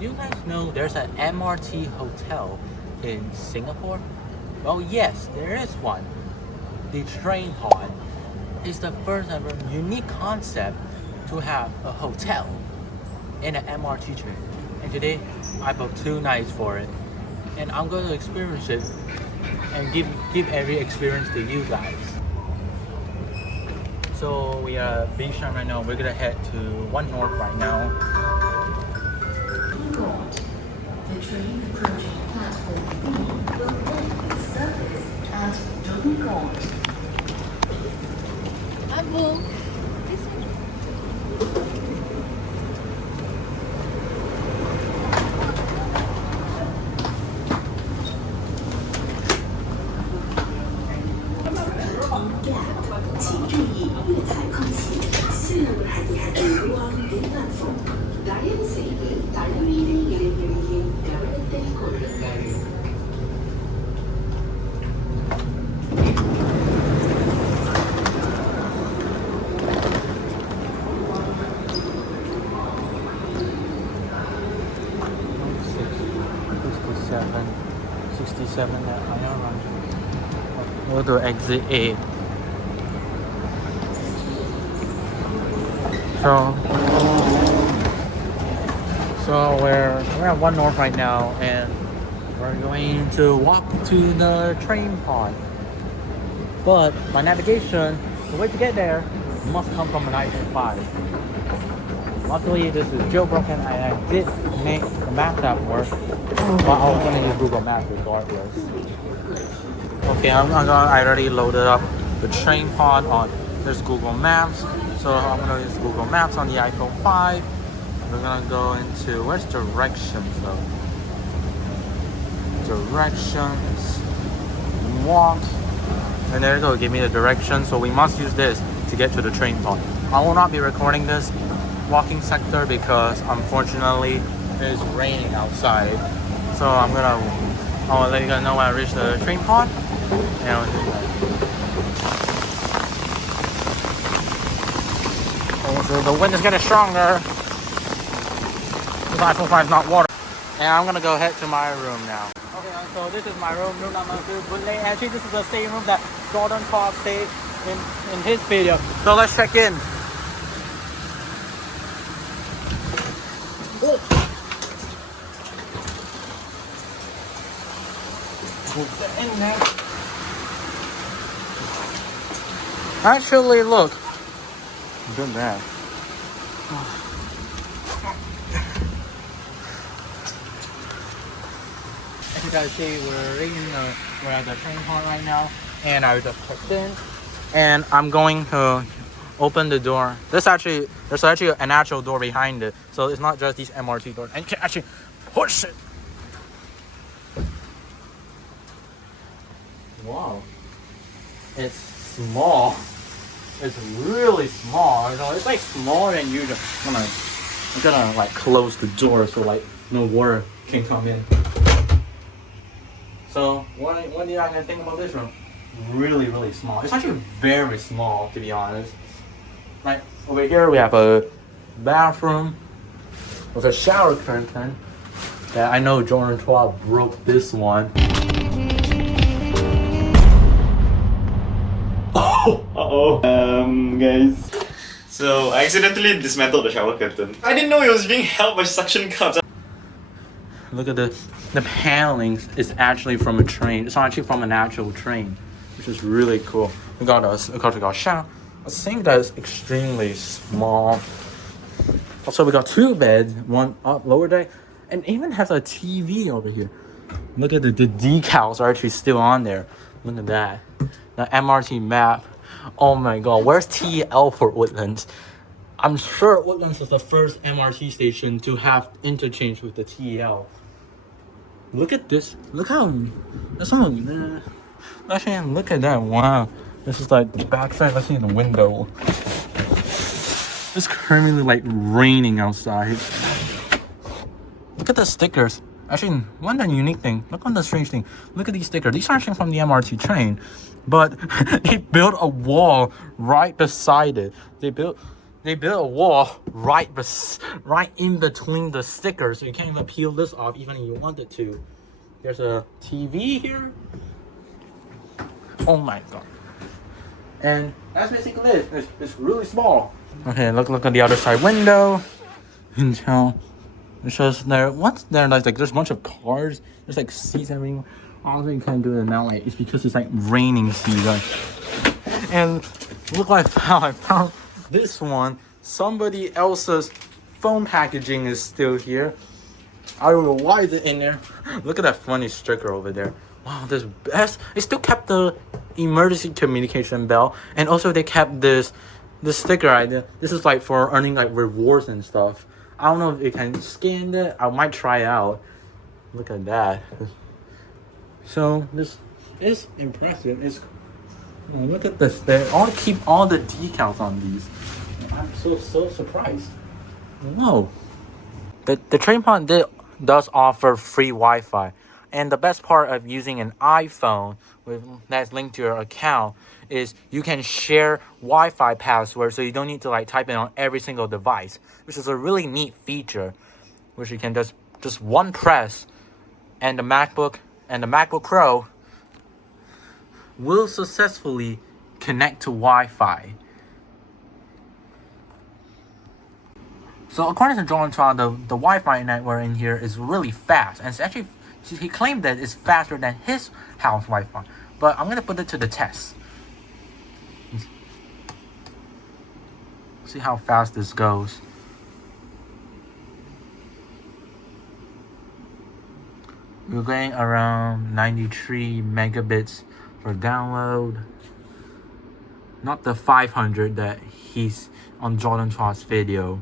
Do you guys know there's an MRT hotel in Singapore? Well, yes, there is one. The train pod is the first ever unique concept to have a hotel in an MRT train. And today, I booked 2 nights for it. And I'm going to experience it and give every experience to you guys. So we are at Bishan right now. We're gonna head to 1 North right now. The train approaching platform B will end its service at Jordan Chua. I'm booked. At Ayer Rajah. Go to exit A. So we're at 1 North right now, and we're going to walk to the train pod. But my navigation, the way to get there, must come from an iPhone 5. Luckily, this is jailbroken, and I did make the map app work. But I was gonna use Google Maps regardless. Okay, I already loaded up the train pod on there's Google Maps. So I'm gonna use Google Maps on the iPhone 5. We're gonna go into where's directions though? Directions. Walk. And there you go, give me the directions. So we must use this to get to the train pod. I will not be recording this walking sector because unfortunately it's raining outside. So I'll let you guys know when I reach the train pod. And I'll do that. Oh, so the wind is getting stronger. The iPhone 5 is not water. And I'm gonna go head to my room now. Okay, so this is my room number 2. Actually, this is the same room that Jordan Chua stayed in his video. So let's check in. In there. Actually, look. Good man. As you guys see, we're at the train pod right now, and I just checked in, and I'm going to open the door. There's actually an actual door behind it, so it's not just these MRT doors. And you can actually push it. Wow, it's small. It's really small. You know, it's like smaller than usual. I'm gonna like close the door so like no water can come in. So what do you guys think about this room? Really small. It's actually very small, to be honest. Like over here we have a bathroom with a shower curtain. Yeah, I know Jordan Chua broke this one. Guys. So I accidentally dismantled the shower curtain. I didn't know it was being held by suction cups. Look at the panelings is actually from a train. It's actually from an actual train, which is really cool. We got a shower, a sink that is extremely small. Also, we got 2 beds, one up lower deck, and even has a TV over here. Look at the decals are actually still on there. Look at that. The MRT map. Oh my god, where's TL for Woodlands? I'm sure Woodlands was the first MRT station to have interchange with the TL. Look at this. Look how that's someone. Actually, look at that. Wow, this is like the backside. Let's see in the window. It's currently like raining outside. Look at the stickers. Actually, one unique thing. Look on the strange thing. Look at these stickers. These are actually from the MRT train, but they built a wall right beside it. They built they built a wall right in between the stickers, so you can't even peel this off even if you wanted to. There's a TV here. Oh my god. And that's basically it. It's really small. Okay, look at the other side window. You can tell it shows there. What's there? Like there's a bunch of cars. There's like C7. Also, you can't do it now. Like it's because it's like raining season. And look what I found this one. Somebody else's phone packaging is still here. I don't know why is it in there. Look at that funny sticker over there. Wow, this best. They still kept the emergency communication bell, and also they kept this sticker idea. This is like for earning like rewards and stuff. I don't know if you can scan it. I might try it out. Look at that. So this is impressive. It's look at this. They all keep all the decals on these. I'm so surprised. Whoa. The train pod does offer free Wi-Fi, and the best part of using an iPhone that's linked to your account is you can share Wi-Fi password, so you don't need to like type it on every single device, which is a really neat feature, which you can just one press, and the MacBook Pro will successfully connect to Wi-Fi. So according to Jordan Chua, the Wi-Fi network in here is really fast, and it's actually, he claimed that it's faster than his house Wi-Fi. But I'm gonna put it to the test. See how fast this goes. We're going around 93 megabits for download. Not the 500 that he's on Jordan Chua's video.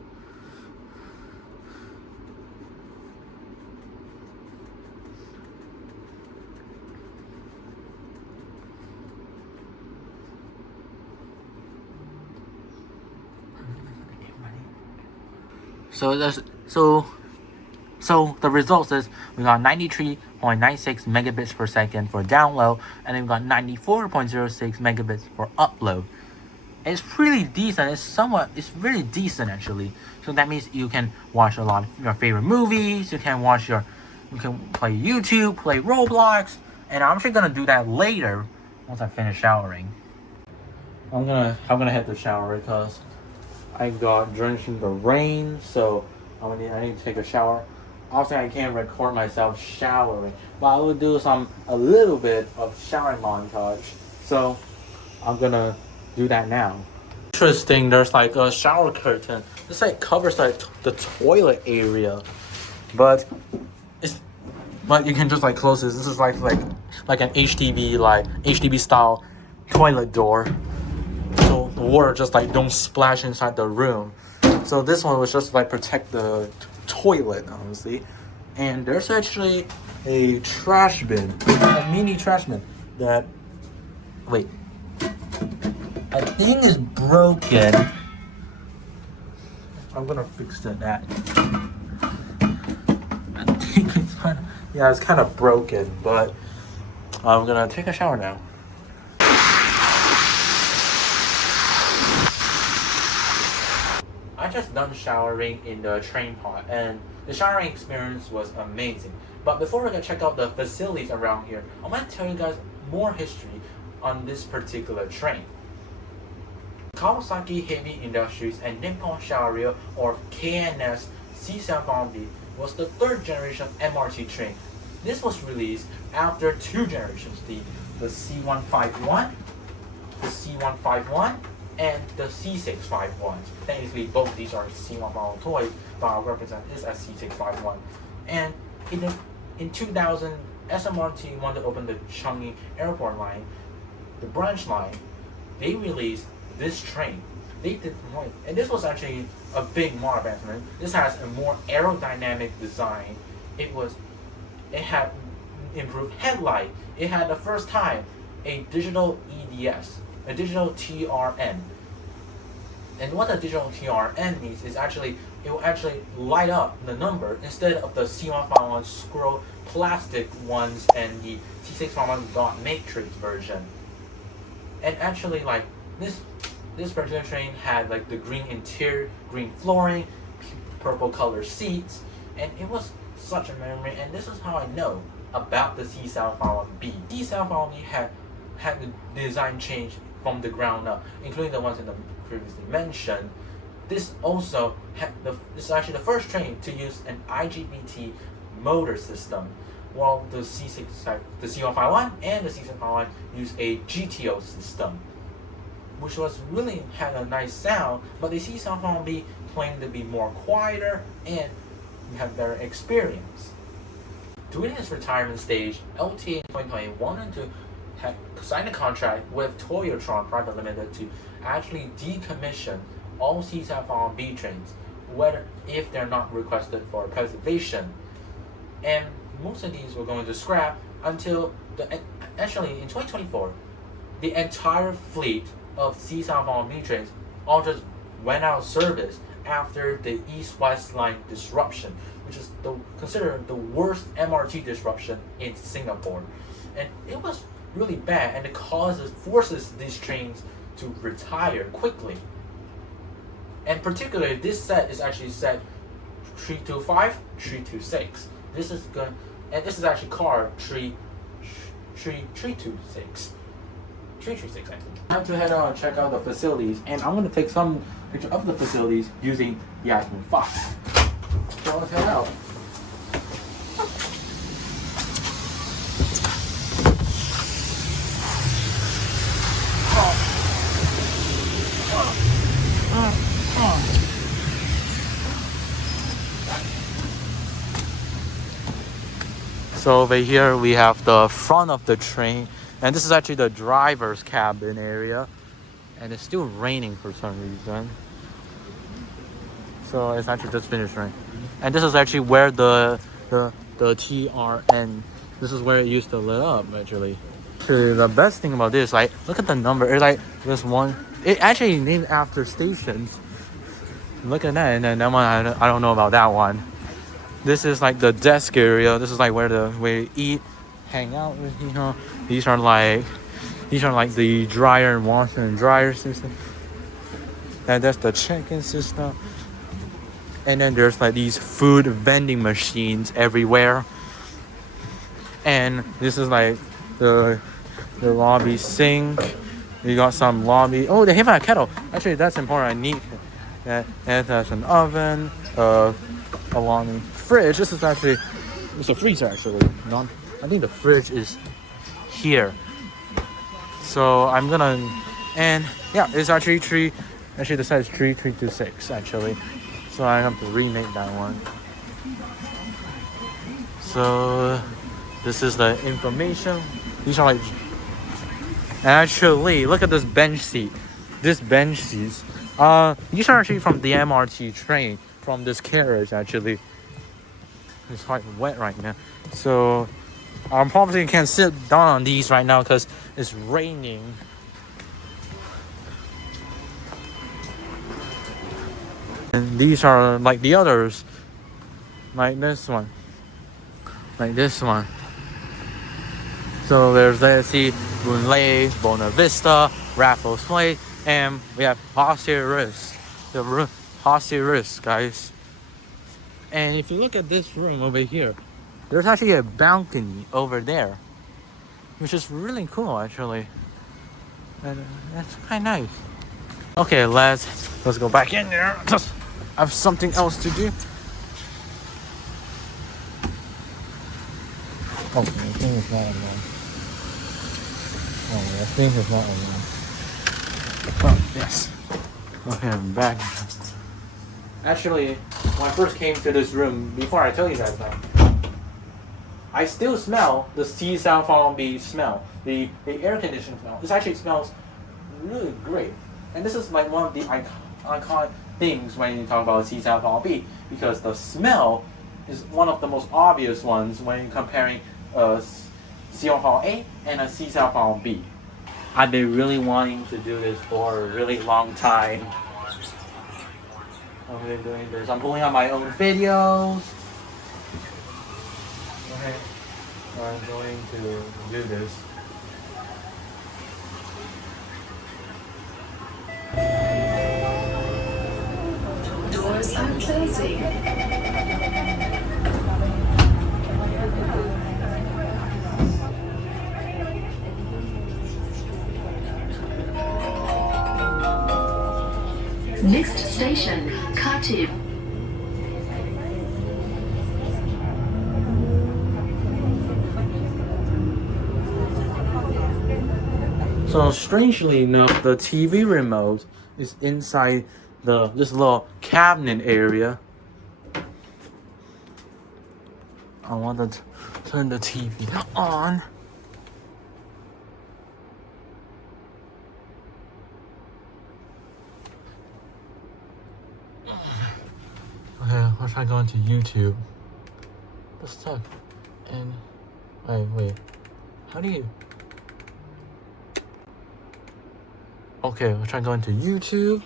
So the results is we got 93.96 megabits per second for download, and then we got 94.06 megabits for upload. It's pretty decent. It's really decent actually. So that means you can watch a lot of your favorite movies. You can play YouTube, play Roblox, and I'm actually gonna do that later once I finish showering. I'm gonna hit the shower because I got drenched in the rain, so I need to take a shower. Obviously, I can't record myself showering, but I will do a little bit of showering montage. So I'm gonna do that now. Interesting. There's like a shower curtain. This like covers like the toilet area, but you can just like close this. This is like an HDB style toilet door. So the water just like don't splash inside the room. So this one was just like protect the toilet, honestly. And there's actually a trash bin, a mini trash bin that, wait, I think is broken. I'm gonna fix that. I think it's kind of broken, but I'm gonna take a shower now. I just done showering in the train pod, and the showering experience was amazing. But before we're gonna check out the facilities around here, I want to tell you guys more history on this particular train. Kawasaki Heavy Industries and Nippon Sharyo, or KNS C751B, was the third generation MRT train. This was released after two generations, the C151, and the C651. Technically, both these are C151 toys, but I'll represent this as C651. And in 2000, SMRT wanted to open the Changi Airport line, the branch line. They released this train. They did more, and this was actually a big more advancement. This has a more aerodynamic design. It had improved headlight. It had the first time a digital EDS, a digital TRN. And what a digital TRN means is it will actually light up the number instead of the C151 scroll plastic ones and the C651 dot matrix version. And actually, like this this particular train had like the green interior, green flooring, purple color seats, and it was such a memory. And this is how I know about the C751B. C751B had the design change from the ground up, including the ones in the previously mentioned. This also had this is actually the first train to use an IGBT motor system, while the C151 and the C751 use a GTO system, which was really had a nice sound, but the C751B claimed to be more quieter and have better experience. During its retirement stage, LTA in 2020 wanted to sign a contract with Toyotron Private Limited to actually decommission all C751B trains, if they're not requested for preservation. And most of these were going to scrap until actually in 2024, the entire fleet of C751B trains all just went out of service after the East-West line disruption, which is considered the worst MRT disruption in Singapore. And it was really bad, and it forces these trains to retire quickly. And particularly, this set is actually set 325, 326. This is good, and this is actually car 326. 336 actually. I have to head out and check out the facilities, and I'm gonna take some picture of the facilities using the iPhone 5. So let's head out. So over here we have the front of the train, and this is actually the driver's cabin area, and it's still raining for some reason. So it's actually just finished raining. And this is actually where the TRN, this is where it used to lit up actually. So the best thing about this, like, look at the number. It's like this one, it actually named after stations. Look at that, and then that one I don't know about that one. This is like the desk area. This is like where we eat, hang out with, you know. These are like the dryer and washer and dryer system. And that's the check-in system. And then there's like these food vending machines everywhere. And this is like the lobby sink. You got some lobby. Oh, they have a kettle. Actually, that's important. I need that. And there's an oven. Along the fridge. This is actually, it's a freezer actually. I think the fridge is here. So I'm gonna, and yeah, it's actually the size is 326 actually. So I have to remake that one. So this is the information. These are like, actually, look at this bench seat. These are actually from the MRT train. From this carriage actually. It's quite wet right now, so I probably can't sit down on these right now because it's raining. And these are like the others, like this one. So there's, let's see, Boonlay, Buona Vista, Raffles Place, and we have Osiris. Osiris, guys. And if you look at this room over here, there's actually a balcony over there, which is really cool actually, and that's kind of nice. Okay, let's go back in there. I have something else to do. Oh, the thing is not alone. Oh, the thing is not alone. Oh, yes. Okay, I'm back. Actually, when I first came to this room, before I tell you guys that, I still smell the C751B smell, the air conditioning smell. This actually smells really great. And this is like one of the iconic things when you talk about C751B, because the smell is one of the most obvious ones when comparing a C151A and a C751B. I've been really wanting to do this for a really long time. I've been doing this. I'm pulling out my own videos. Okay, I'm going to do this. closing. Next station, Khatib. So strangely enough, the TV remote is inside this little cabinet area. I want to turn the TV on. Okay, I'll try going to YouTube. Let's stuck. And wait. How do you? Okay, I'll try going to YouTube.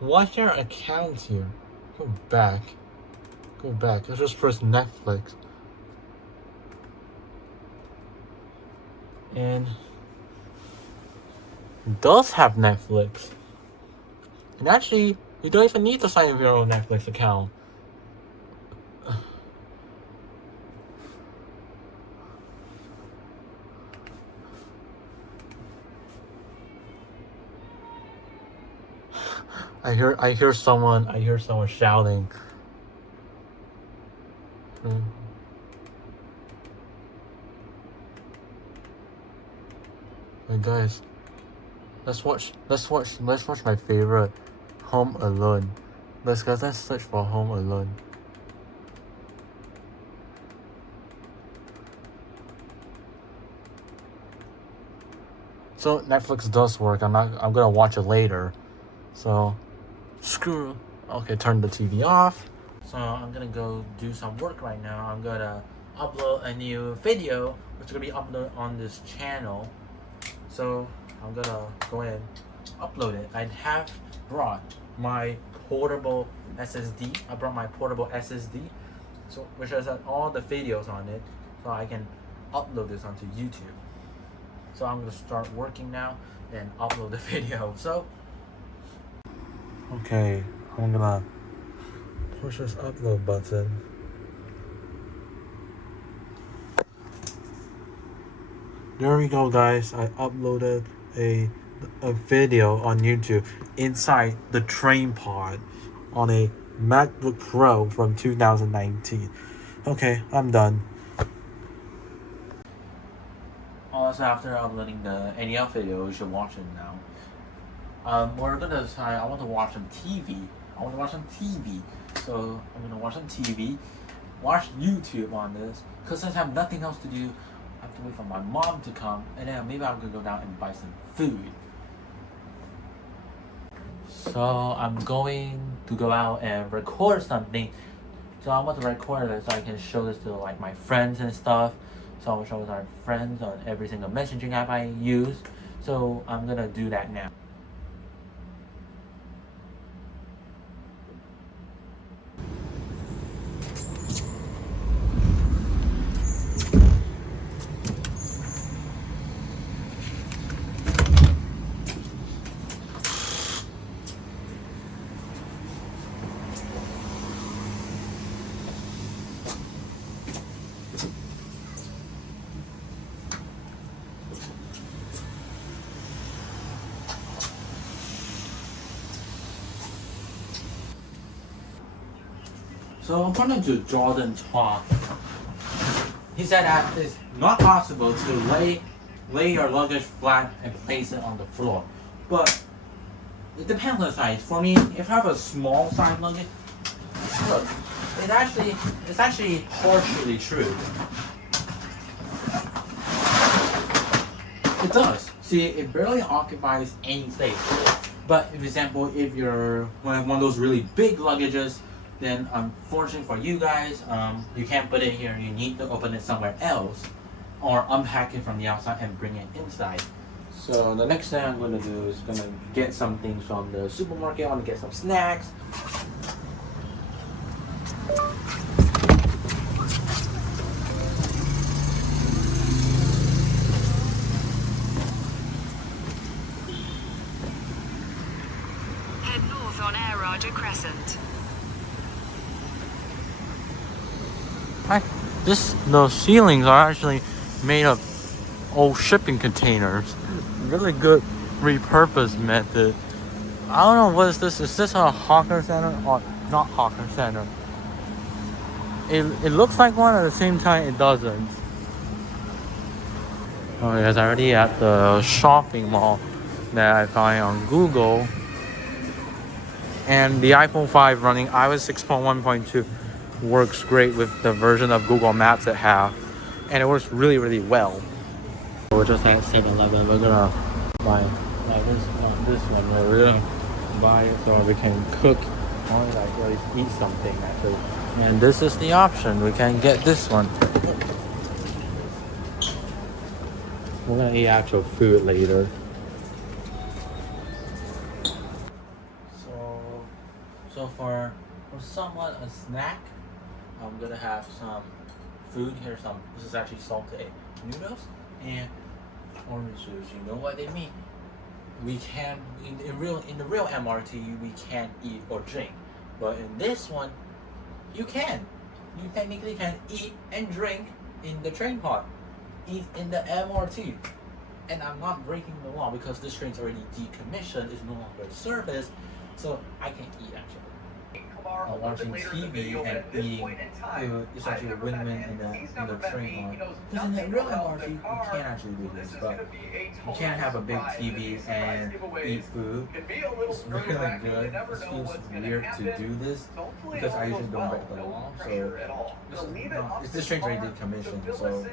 What's your account here? Go back. Let's just press Netflix. And it does have Netflix. And actually, you don't even need to sign up your own Netflix account. I hear someone shouting. Hey guys, let's watch my favorite, Home Alone. Let's search for Home Alone. So Netflix does work. I'm gonna watch it later. So screw. Okay, turn the TV off. So I'm gonna go do some work right now. I'm gonna upload a new video, which is gonna be uploaded on this channel. So I'm gonna go ahead and upload it. I have brought my portable SSD. So which has all the videos on it, so I can upload this onto YouTube. So I'm gonna start working now and upload the video. So okay, I'm gonna push this upload button. There we go, guys. I uploaded a video on YouTube inside the train pod on a MacBook Pro from 2019. Okay, I'm done. Also, after uploading the NEL video, you should watch it now. We're gonna decide. I want to watch some TV. So I'm gonna watch some TV, watch YouTube on this. Cause since I have nothing else to do, I have to wait for my mom to come, and then maybe I'm gonna go down and buy some food. So I'm going to go out and record something. So I want to record it so I can show this to like my friends and stuff. So I will show my friends on every single messaging app I use. So I'm gonna do that now. So according to Jordan Chua, he said that it's not possible to lay your luggage flat and place it on the floor. But it depends on the size. For me, if I have a small size luggage, look, it's actually partially true. It does. See, it barely occupies any space. But for example, if you're one of those really big luggages, then unfortunately for you guys, you can't put it here. You need to open it somewhere else, or unpack it from the outside and bring it inside. So the next thing I'm gonna do is gonna get some things from the supermarket. I want to get some snacks. At The ceilings are actually made of old shipping containers. Really good repurpose method. I don't know what is this. Is this a hawker center or not hawker center? It looks like one, at the same time it doesn't. Oh, it's already at the shopping mall that I find on Google. And the iPhone 5 running iOS 6.1.2 works great with the version of Google Maps it has. And it works really, really well. We're just at 7-Eleven. We're gonna buy this one. We're gonna buy it so we can cook or like eat something actually. And this is the option. We can get this one. We're gonna eat actual food later. So for somewhat a snack, I'm gonna have some food here. This is actually salted noodles and orange juice. You know what they mean? We can in the real MRT we can't eat or drink, but in this one, you can. You technically can eat and drink in the train pod, eat in the MRT, and I'm not breaking the law because this train's already decommissioned. It's no longer in service, so I can eat actually. Watching TV and eating food is actually a win-win in the train pod. Because in the real MRT, you can't actually do this, but you can't have a big TV and eat food. It's really good. It feels weird to do this because I usually don't break the law. So this train's already decommissioned, so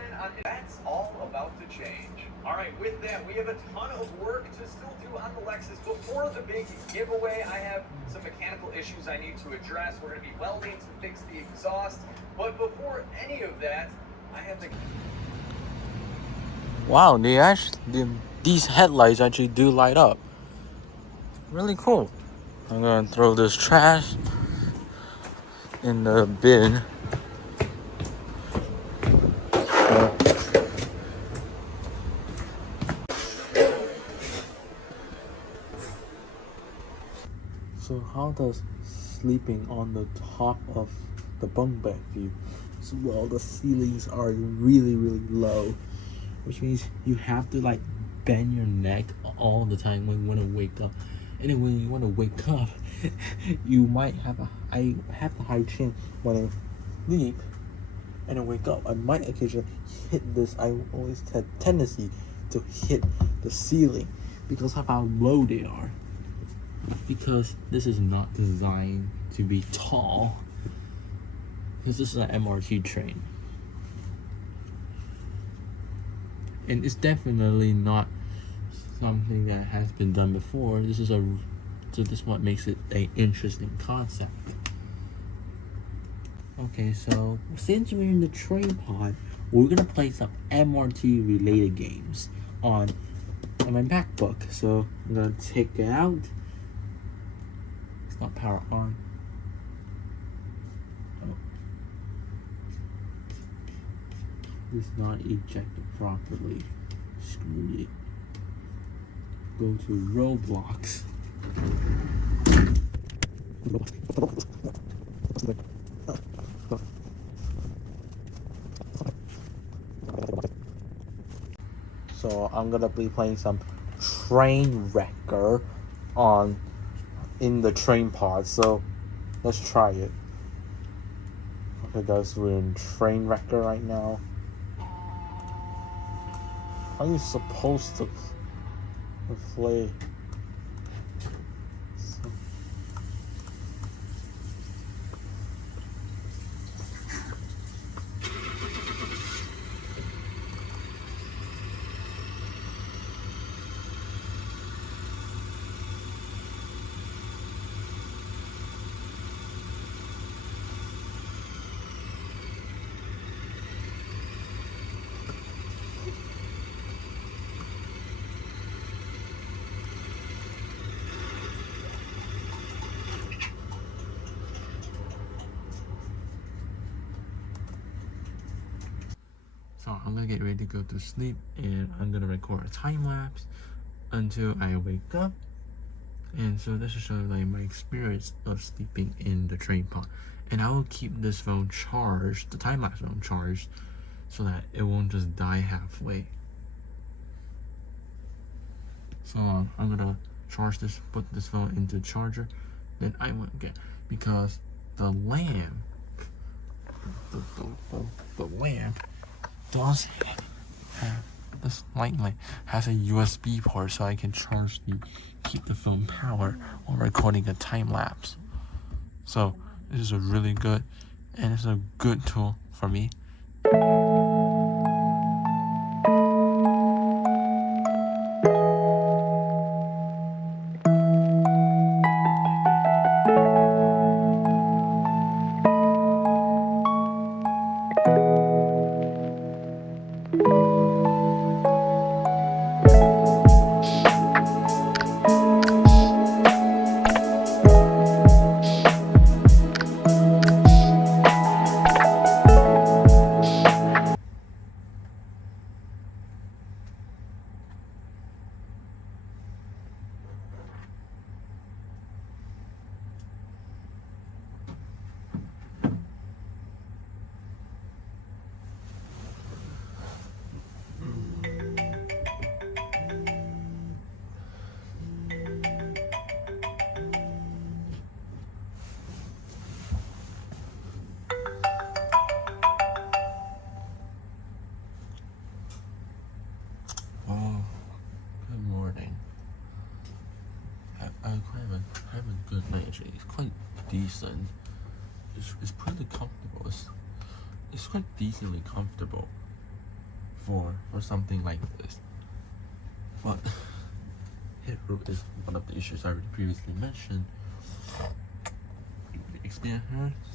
that's all about to change. All right, with that, we have a ton of work to still do on the Lexus. Before the big giveaway, I have some mechanical issues I need to address. We're going to be welding to fix the exhaust. But before any of that, I have to... wow, these headlights actually do light up. Really cool. I'm gonna throw this trash in the bin. So how does sleeping on the top of the bunk bed feel? So well, the ceilings are really, really low, which means you have to like bend your neck all the time when you want to wake up. And then when you want to wake up, you might have the high chance when I sleep and I wake up, I might occasionally hit this. I always have tendency to hit the ceiling because of how low they are. Because this is not designed to be tall. Because this is an MRT train. And it's definitely not something that has been done before. This is what makes it an interesting concept. Okay, so since we're in the train pod, we're gonna play some MRT related games on my MacBook. So I'm gonna take it out. It's not power on. Oh. It's not ejected properly. Screw it. Go to Roblox. So I'm gonna be playing some train wrecker in the train pod. So let's try it. Okay guys, we're in train wrecker right now. How are you supposed to play? So I'm gonna get ready to go to sleep and I'm gonna record a time lapse until I wake up. And so this is like my experience of sleeping in the train pod. And I will keep this phone charged, the time-lapse phone charged, so that it won't just die halfway. So I'm gonna charge this, put this phone into charger, then I won't get, because the lamp, the lamp does have, this light has a USB port, so I can charge keep the phone power while recording a time lapse. So this is a really good, and it's a good tool for me. Oh, good morning. I have a good night actually. It's quite decent. It's pretty comfortable. It's quite decently comfortable for something like this. But head root is one of the issues I already previously mentioned.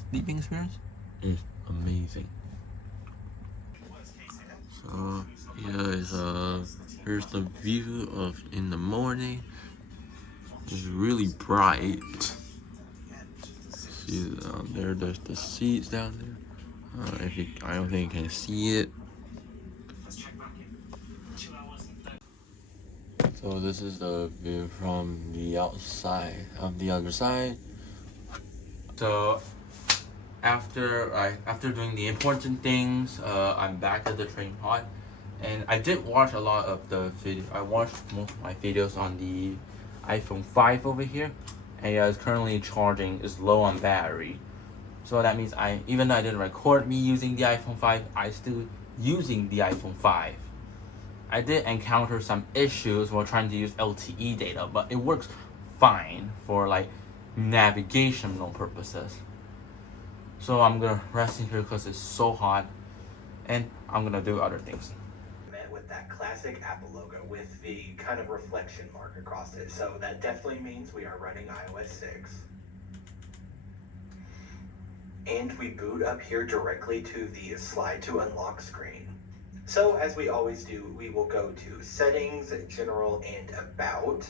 Sleeping experience is amazing. So here's the view of in the morning. It's really bright. See down there, there's the seats down there. I don't think you can see it. So this is the view from the outside, of the other side. So after doing the important things, I'm back at the train pod, and I did watch a lot of the video. I watched most of my videos on the iPhone 5 over here, and it's currently charging, is low on battery. So that means even though I didn't record me using the iPhone 5, I still using the iPhone 5. I did encounter some issues while trying to use LTE data, but it works fine for like navigational purposes. So I'm gonna rest in here because it's so hot, and I'm gonna do other things. With that classic Apple logo with the kind of reflection mark across it. So that definitely means we are running iOS 6. And we boot up here directly to the slide to unlock screen. So as we always do, we will go to settings, general, and about.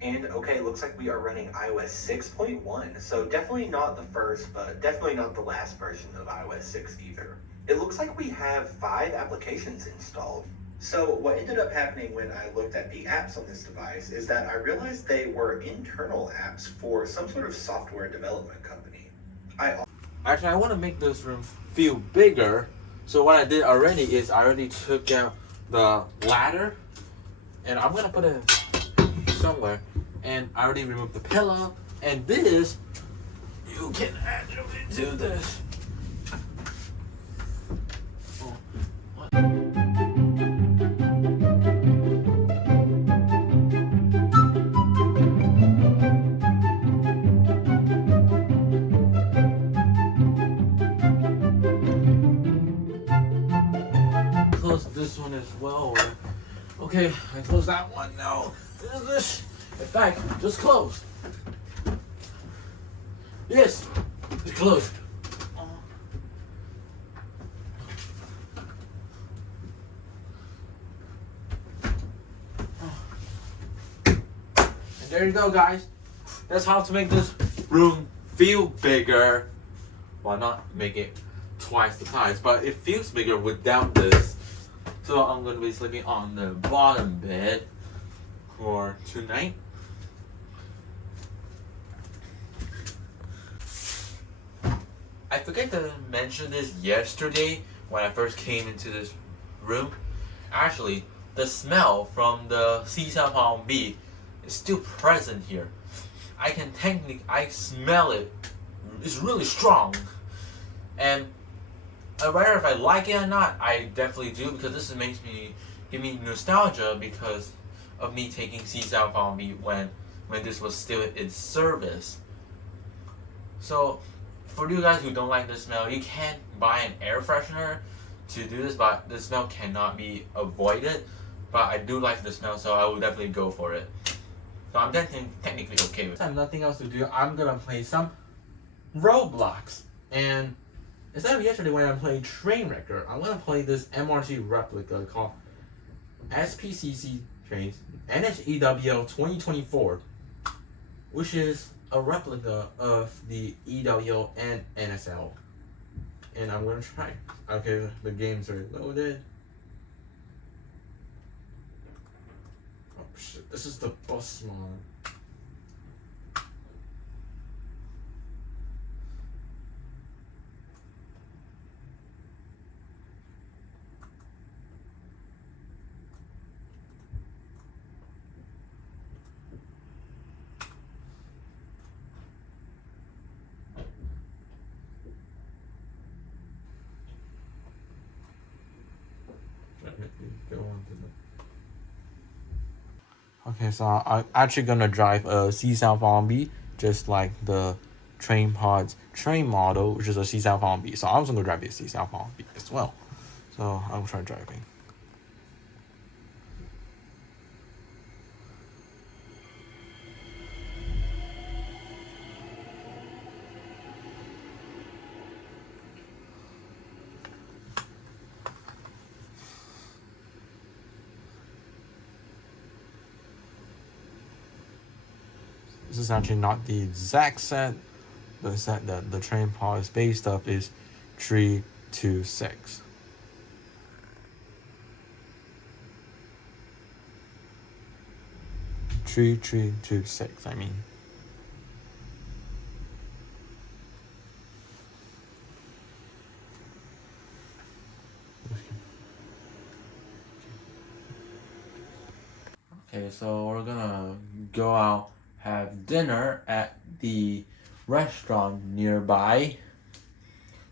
And okay, looks like we are running iOS 6.1. So definitely not the first, but definitely not the last version of iOS 6 either. It looks like we have 5 applications installed. So what ended up happening when I looked at the apps on this device is that I realized they were internal apps for some sort of software development company. Actually, I want to make this room feel bigger. So what I did already is I already took out the ladder, and I'm gonna put it somewhere. And I already removed the pillow, and this you can actually do this. Close this one as well. Okay, I close that one now. This, in fact, just close. Yes, it's closed. And there you go, guys. That's how to make this room feel bigger. Well, not make it twice the size, but it feels bigger without this. So I'm going to be sleeping on the bottom bed for tonight. I forget to mention this yesterday when I first came into this room. Actually, the smell from the C751B is still present here. I smell it. It's really strong. And whether if I like it or not, I definitely do, because this give me nostalgia because of me taking C751B when this was still in service. So for you guys who don't like the smell, you can buy an air freshener to do this, but the smell cannot be avoided. But I do like the smell, so I will definitely go for it. So I'm technically okay with it. I have nothing else to do. I'm gonna play some Roblox. And instead of yesterday when I played Trainwrecker, I'm gonna play this MRT replica called SPCC Trains NHEWL 2024, which is a replica of the EWL and NSL. And I'm gonna try. Okay, the games are loaded. Oh shit, this is the bus mod. Okay, so I'm actually gonna drive a C751B, just like the Trainpod's train model, which is a C751B. So I was gonna drive a C751B as well. So I will try driving. This is actually not the exact set. The set that the train pod is based off is 326. I mean. Okay, so we're gonna go out, have dinner at the restaurant nearby.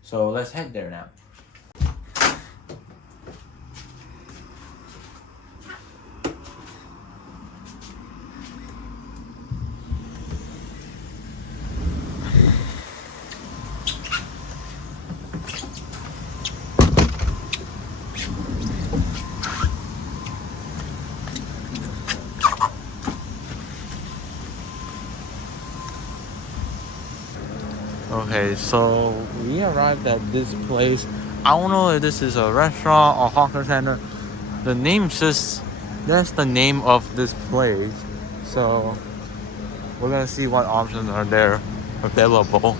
So let's head there now. Okay, so we arrived at this place. I don't know if this is a restaurant or hawker center. The name that's the name of this place. So we're gonna see what options are there available.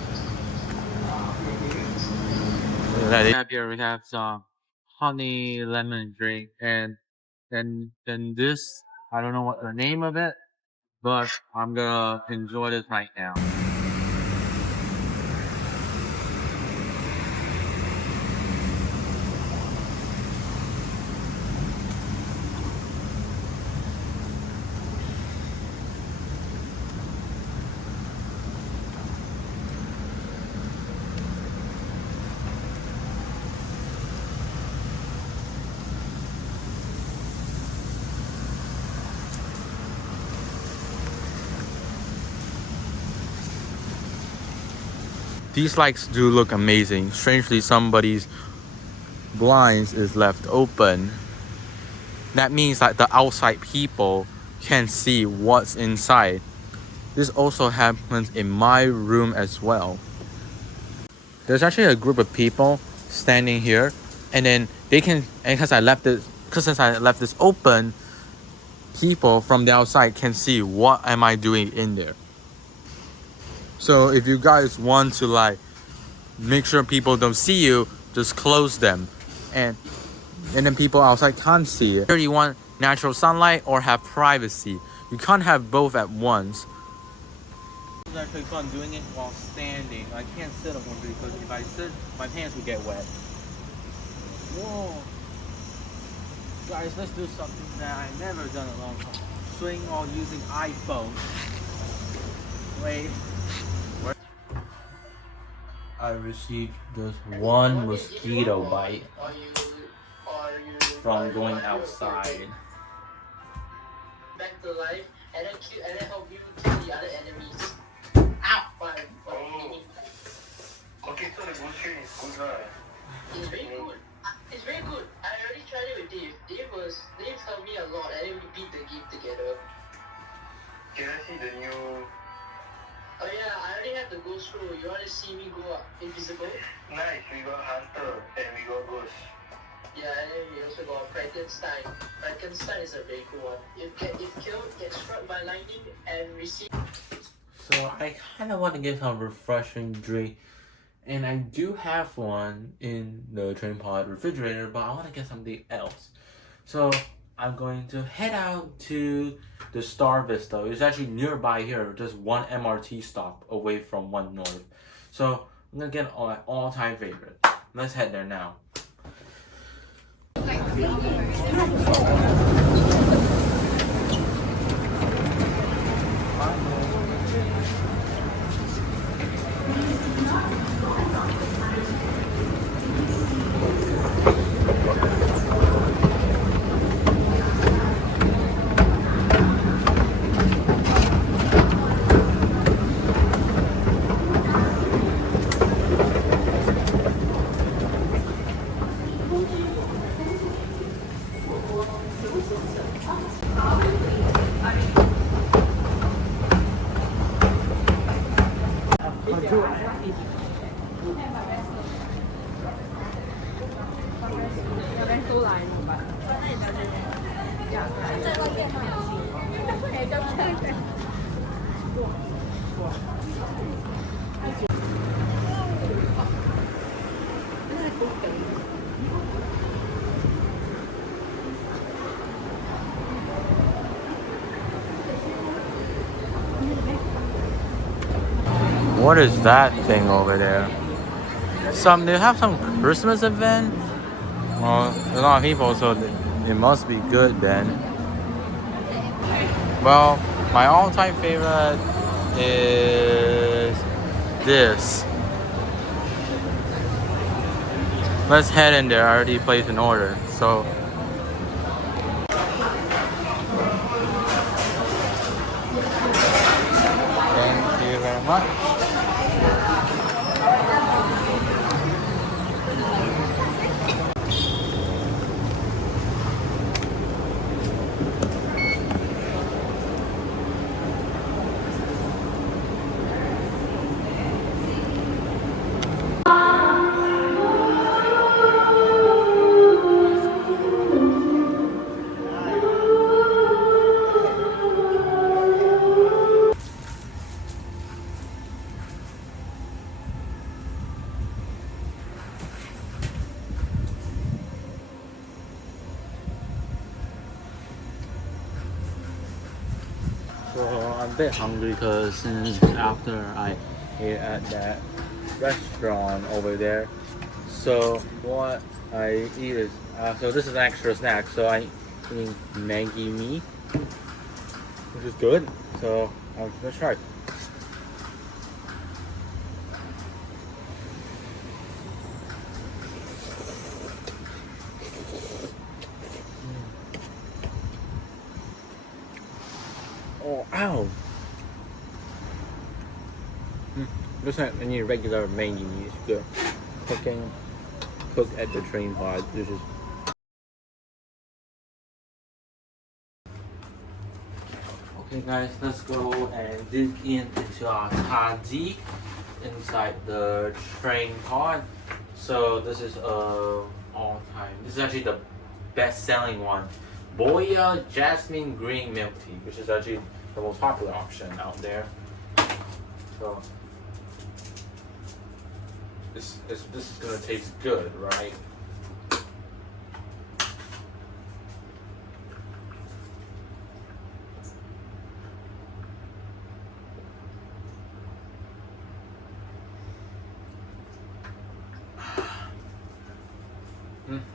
Here we have some honey lemon drink, and then this, I don't know what the name of it, but I'm gonna enjoy this right now. These lights do look amazing. Strangely, somebody's blinds is left open. That means that the outside people can see what's inside. This also happens in my room as well. There's actually a group of people standing here, and then they can, and since I left this open, people from the outside can see what am I doing in there. So if you guys want to like make sure people don't see you, just close them, and then people outside can't see it. Either you want natural sunlight or have privacy. You can't have both at once. is actually fun doing it while standing. I can't sit on one because if I sit, my pants would get wet. Whoa. Guys, let's do something that I've never done in a long time. Swing while using iPhone. Wait. I received this one mosquito bite from going outside. Back to life and then help you kill the other enemies. Ow! Okay, so the bull train is good, right? It's very good. It's very good. I already tried it with Dave. Dave helped me a lot and then we beat the game together. Can I see the new... Oh yeah, I already have the ghost roll. You wanna see me go up invisible? Nice, we got Hunter and we got Ghost. Yeah, and then we also got Frankenstein. Frankenstein is a very cool one. If killed, gets struck by lightning and receive. So I kind of want to get some refreshing drink, and I do have one in the train pod refrigerator, but I want to get something else. So I'm going to head out to the Star Vista. It's actually nearby here, just one MRT stop away from One North. So I'm gonna get my all-time favorite. Let's head there now. What is that thing over there? They have some Christmas event? Well, a lot of people, so it must be good then. Well, my all-time favorite is this. Let's head in there. I already placed an order, so. Thank you very much. So I'm a bit hungry because since after I ate at that restaurant over there, so what I eat is so this is an extra snack. So I eat Maggi mee, which is good. So let's try. Oh, ow! Looks like any regular Maggi mee is good. Cook at the train pod. This is. Okay, guys, let's go and dig into our taji inside the train pod. So this is all time. This is actually the best-selling one. Boya Jasmine Green Milk Tea, which is actually the most popular option out there. So this is gonna taste good, right?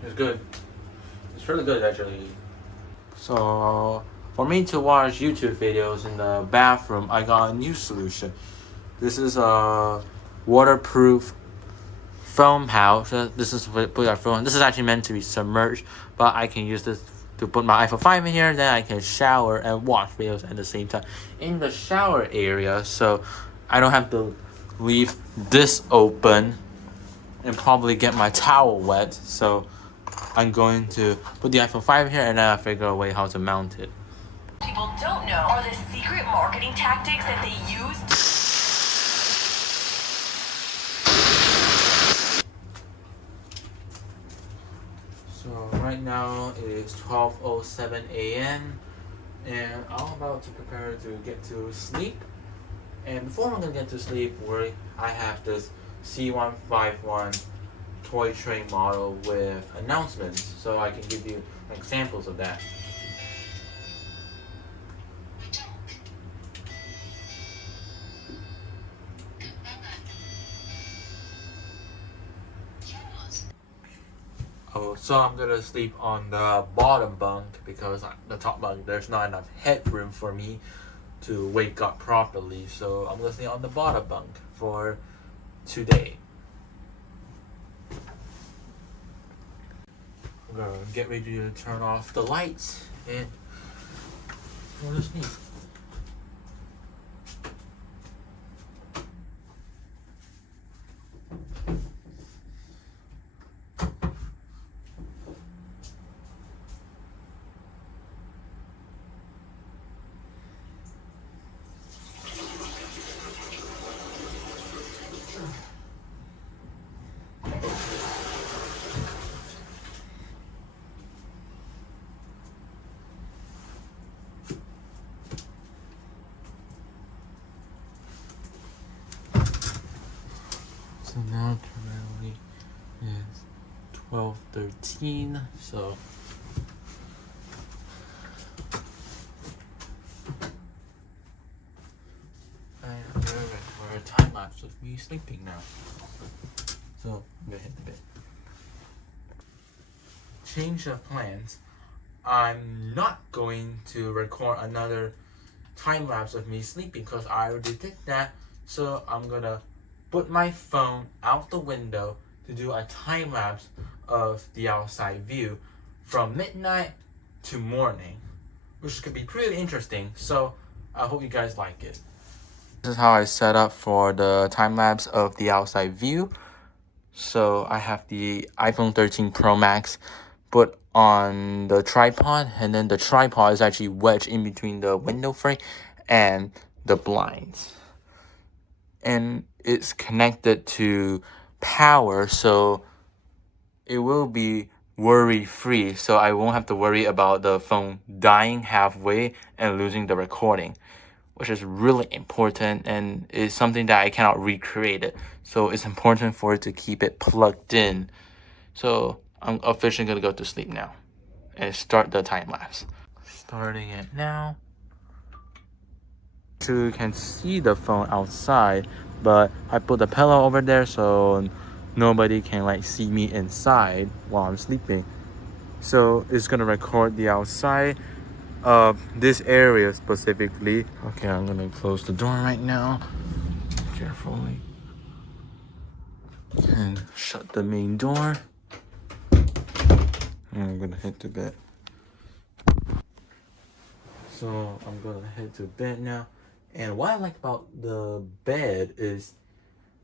It's good. It's really good actually. So for me to watch YouTube videos in the bathroom, I got a new solution. This is a waterproof foam pouch. This is put our phone. This is actually meant to be submerged, but I can use this to put my iPhone 5 in here. Then I can shower and watch videos at the same time in the shower area, so I don't have to leave this open and probably get my towel wet. So I'm going to put the iPhone 5 here and then I'll figure a way how to mount it. People don't know are the secret marketing tactics that they use. So right now it is 12:07 a.m. and I'm about to prepare to get to sleep. And before I'm gonna get to sleep, I have this C751 toy train model with announcements, so I can give you examples of that. Oh, so I'm gonna sleep on the bottom bunk because the top bunk there's not enough headroom for me to wake up properly, so I'm gonna sleep on the bottom bunk for today. I'm gonna get ready to turn off the lights and go to sleep. So now currently is 12:13. So I'm gonna record a time lapse of me sleeping now. So I'm gonna hit the bed. Change of plans. I'm not going to record another time lapse of me sleeping because I already did that. So I'm gonna put my phone out the window to do a time lapse of the outside view from midnight to morning, which could be pretty interesting. So I hope you guys like it. This is how I set up for the time lapse of the outside view. So I have the iPhone 13 Pro Max put on the tripod, and then the tripod is actually wedged in between the window frame and the blinds. And it's connected to power, so it will be worry-free, so I won't have to worry about the phone dying halfway and losing the recording, which is really important and is something that I cannot recreate it. So it's important for it to keep it plugged in. So I'm officially gonna go to sleep now and start the time lapse. Starting it now. You can see the phone outside, but I put the pillow over there so nobody can see me inside while I'm sleeping. So it's gonna record the outside of this area specifically. Okay, I'm gonna close the door right now carefully and shut the main door. And I'm gonna head to bed. So I'm gonna head to bed now. And what I like about the bed is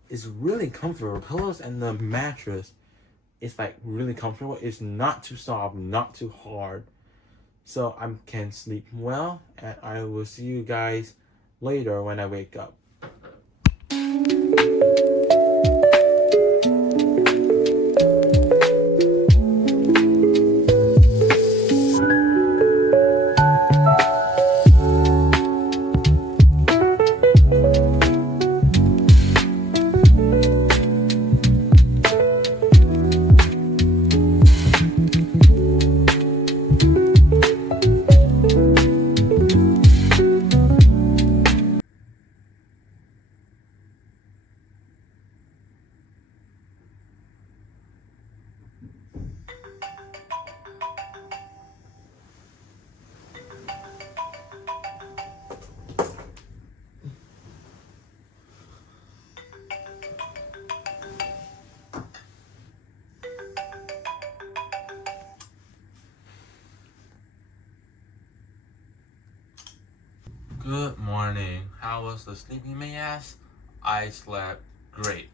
it's really comfortable. Pillows and the mattress is really comfortable. It's not too soft, not too hard. So I can sleep well, and I will see you guys later when I wake up. Good morning. How was the sleep, you may ask? I slept great.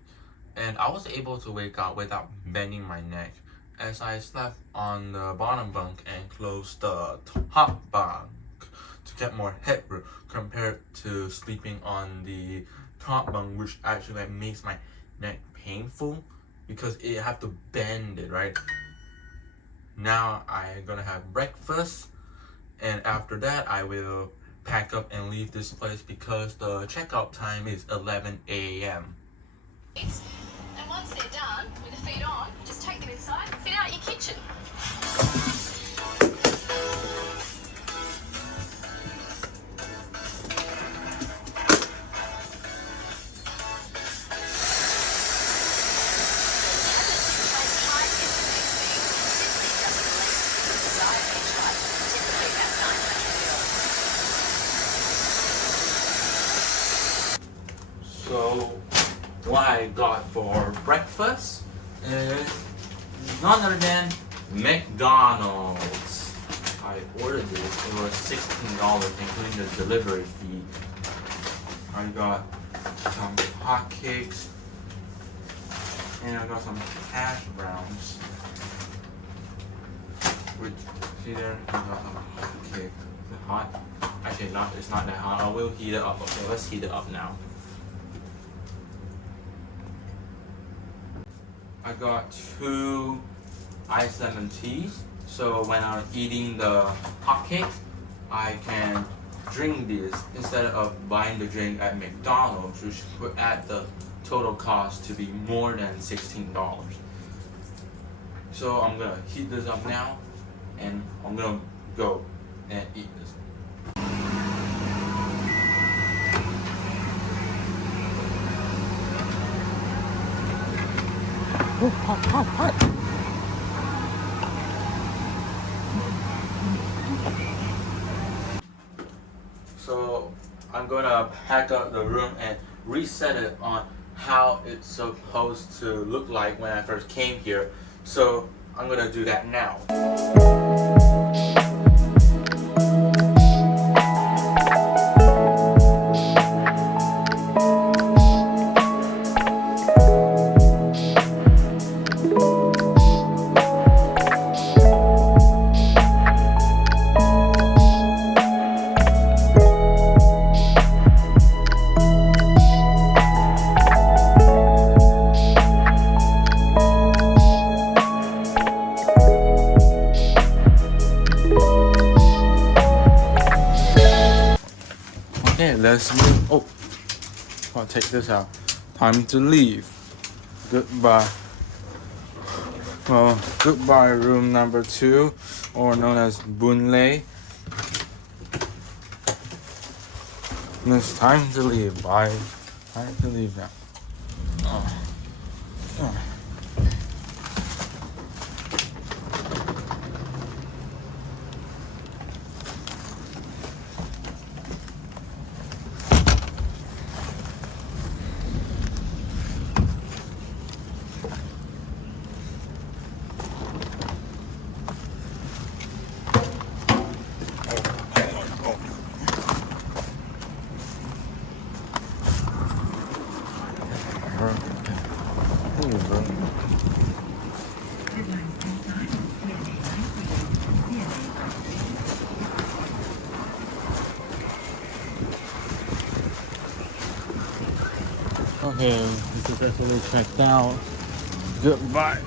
And I was able to wake up without bending my neck as I slept on the bottom bunk and closed the top bunk to get more headroom compared to sleeping on the top bunk, which actually makes my neck painful because you have to bend it, right? Now I'm gonna have breakfast, and after that I will pack up and leave this place because the checkout time is 11 a.m. And once they're done, with the feet on, just take them inside and fit out your kitchen. So what I got for breakfast is none other than McDonald's. I ordered this. It was $16 including the delivery fee. I got some hotcakes and I got some hash browns. Which, see there? I got some hotcake. Is it hot? Actually, not. It's not that hot. I will heat it up. Okay, let's heat it up now. I got 2 iced lemon teas, so when I'm eating the hotcakes, I can drink this instead of buying the drink at McDonald's, which would add the total cost to be more than $16. So I'm gonna heat this up now, and I'm gonna go and eat this. Oh, hot. So I'm gonna pack up the room and reset it on how it's supposed to look like when I first came here. So I'm gonna do that now. Okay, let's move. Oh, I'll take this out. Time to leave. Goodbye. Well, goodbye room number 2, or known as Bunlei. It's time to leave. Bye. Time to leave now. Okay, successfully checked out. Goodbye.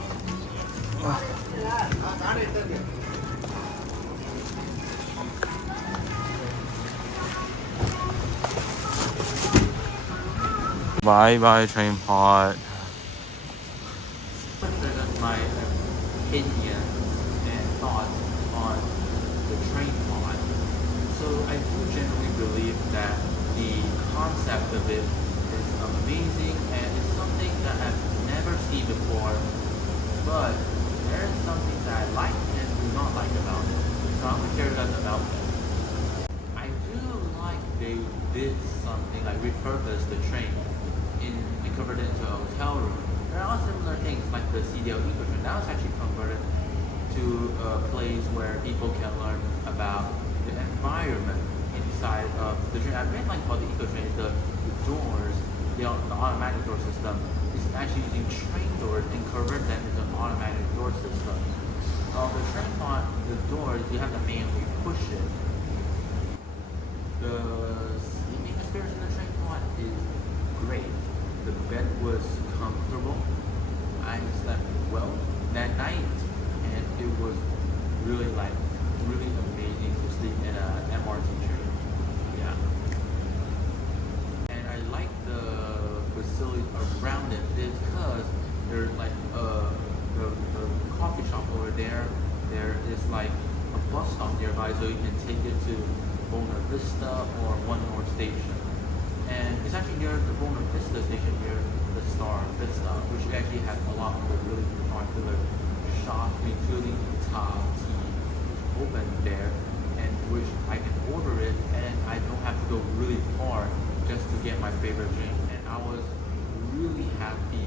Bye, train pod. That's my opinion and thoughts on the train pod. So I do generally believe that the concept of it is amazing and it's something that I've never seen before. But there is something that I like and do not like about it. So I'm gonna share that about it. I do like they did something like repurpose the train and converted it into a hotel room. There are similar things like the CDL Eco Train that was actually converted to a place where people can learn about the environment. inside of the train. I really like about the Eco Train is the doors, the automatic door system is actually using train doors and convert them into an automatic door system. The train pod, the doors, you have to manually push it. The sleeping experience in the train pod is great. The bed was comfortable. I slept well that night, and it was really amazing to sleep in a MRT train. Yeah. And I like the facilities around it because there's like the coffee shop over there. There is like a bus stop nearby, so you can take it to Bona Vista or One North Station. And it's actually near the Bona Vista station, near the Star Vista, which actually has a lot of the really popular shops, including Top Tea, which open there, and which I can order it, and I don't have to go really far just to get my favorite drink. And I was really happy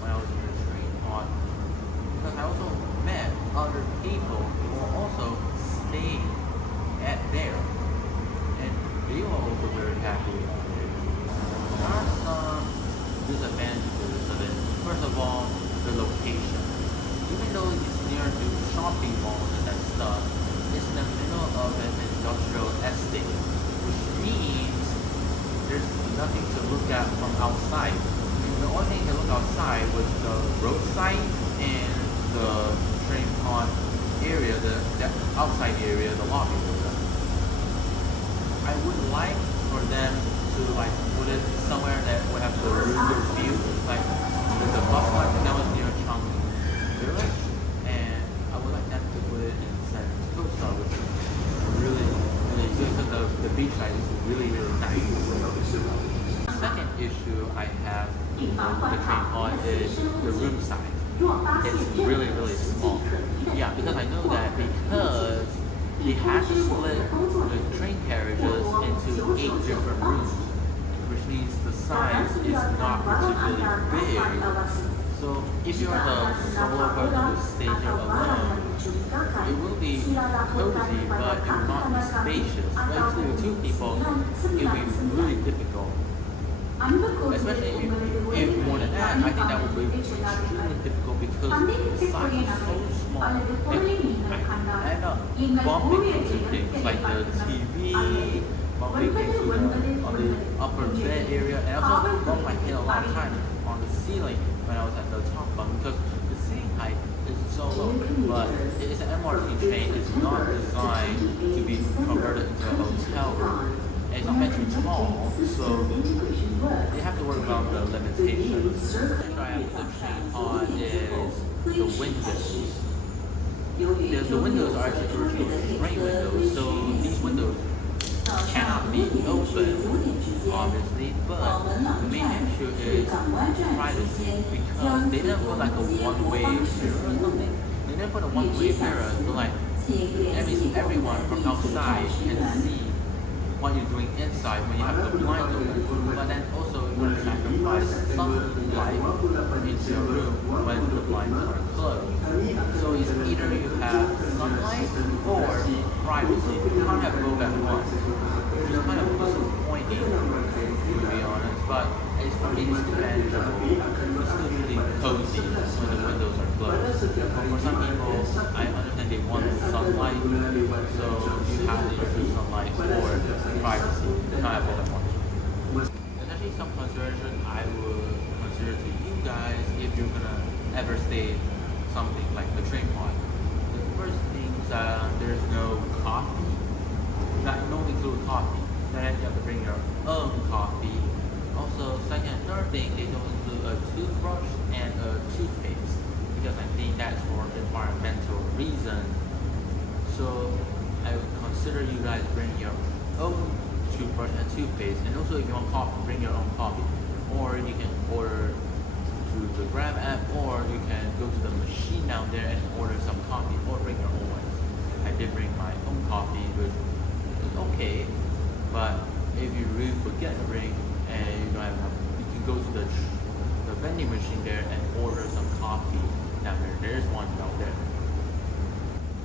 when I was in the train pod because I also met other people who are also staying at there, and they were also very happy about it. There are some disadvantages of it. First of all, the location. Even though it's near to shopping malls and that stuff, it's in the middle of an industrial estate, which means there's nothing to look at from outside. The only thing to look outside was the roadside and the train pod area, the outside area, the lobby area. I would like for them to like put it somewhere that would have the really good view, like the bus line that was near Chang'an Village, and I would like them to put it in Sentosa, which is really good because the beach side is really nice. The second issue I have with the train pod is the room size. It's really small. Yeah, because I know that because they had to split the train carriages into 8 different rooms, which means the size is not particularly big. So if you're the solo person who stays here alone, it will be cozy, but it will not be spacious. But if with 2 people, it will be really difficult. Especially if more than that, I think that would be extremely difficult because the size is so small. And I end up bumping into things like the TV, bumping into the upper bed area, and I also bumped my head a lot of times on the ceiling when I was at the top bunk because the seating height is so low. But it's an MRT train, it's not designed to be converted into a hotel room. It's not meant to be tall, so they have to work around the limitations. The issue I have with the train pod is the windows. The windows are actually original train windows, so these windows cannot be open, obviously, but the main issue is privacy because they didn't put like a one-way mirror or something. They didn't put a one-way mirror, so like that means everyone from outside can see what you're doing inside when you have the blinds open, but then also you want to sacrifice sunlight into your room when the blinds are closed. So it's either you have sunlight or privacy. You can't have both at once. It's kind of disappointing, to be honest, but for me it's still manageable. It's still really cozy when the windows are closed. But for some people, I understand they want sunlight, so you have to use sunlight or privacy. You can't have both at once. There's actually some consideration I would consider to you guys if you're gonna ever stay something like the train pod. The first thing is that there's no coffee. No include coffee. Then you have to bring your own coffee. Also, second and third thing, they don't include a toothbrush and a toothpaste because I think that's for environmental reasons. So I would consider you guys bring your own toothbrush and toothpaste, and also if you want coffee, bring your own coffee, or you can order through the Grab app, or you can go to the machine down there and order some coffee, or bring your own ones. I did bring my own coffee, which is okay, but if you really forget to bring and you don't have enough, you can go to the vending machine there and order some coffee down there. There's one down there.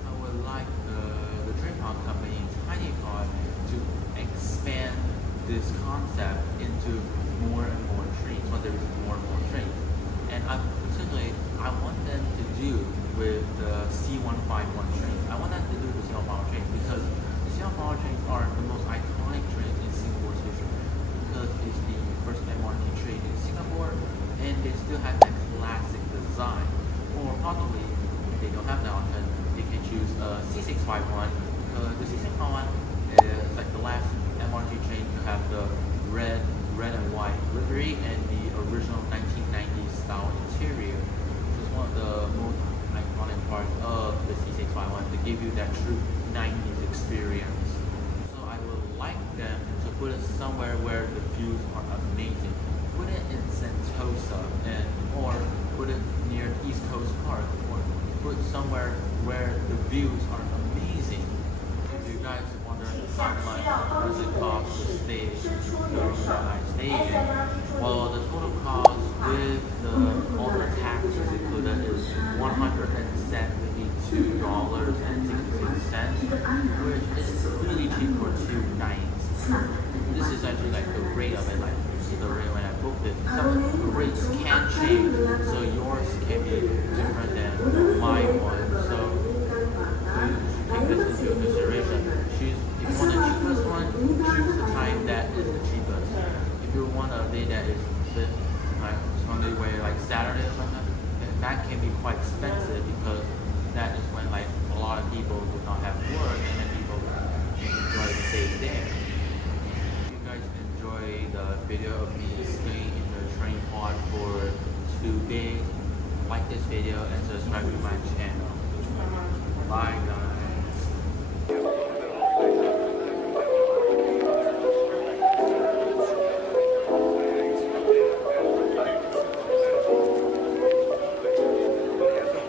I would like the train pod company, Tiny Pod, to concept into more and more trains, when there is more and more trains. And particularly, I want them to do with the C151 trains. I want them to do the C151 trains because the C151 trains are the most iconic trains in Singapore's history, because it's the first MRT train in Singapore, and they still have that classic design. Or possibly, if they don't have that option, they can choose a C651, because the C651 is like the last MRT train to have the red and white livery and the original 1990s style interior, which is one of the most iconic parts of the C651 to give you that true 90s experience. So I would like them to put it somewhere where the views are amazing. Put it in Sentosa, or put it near East Coast Park, or put somewhere where the views are amazing. If you guys wonder how much does it cost to stay in the room that I stay in, well, the total cost with all the taxes included is $172.66, which is really cheap for 2 nights. This is actually like the rate of it, like you see the rate when I booked it. Some of the rates can change, so yours can be different than my one. So you should take this into consideration. If you want the cheapest one, choose the time that is the cheapest. If you want a day that is like Sunday, where like Saturday or something, then that can be quite expensive, because that is when like a lot of people do not have work, and then people can enjoy stay there. If you guys enjoy the video of me staying in the train pod for 2 days, like this video and subscribe to my channel. Bye guys.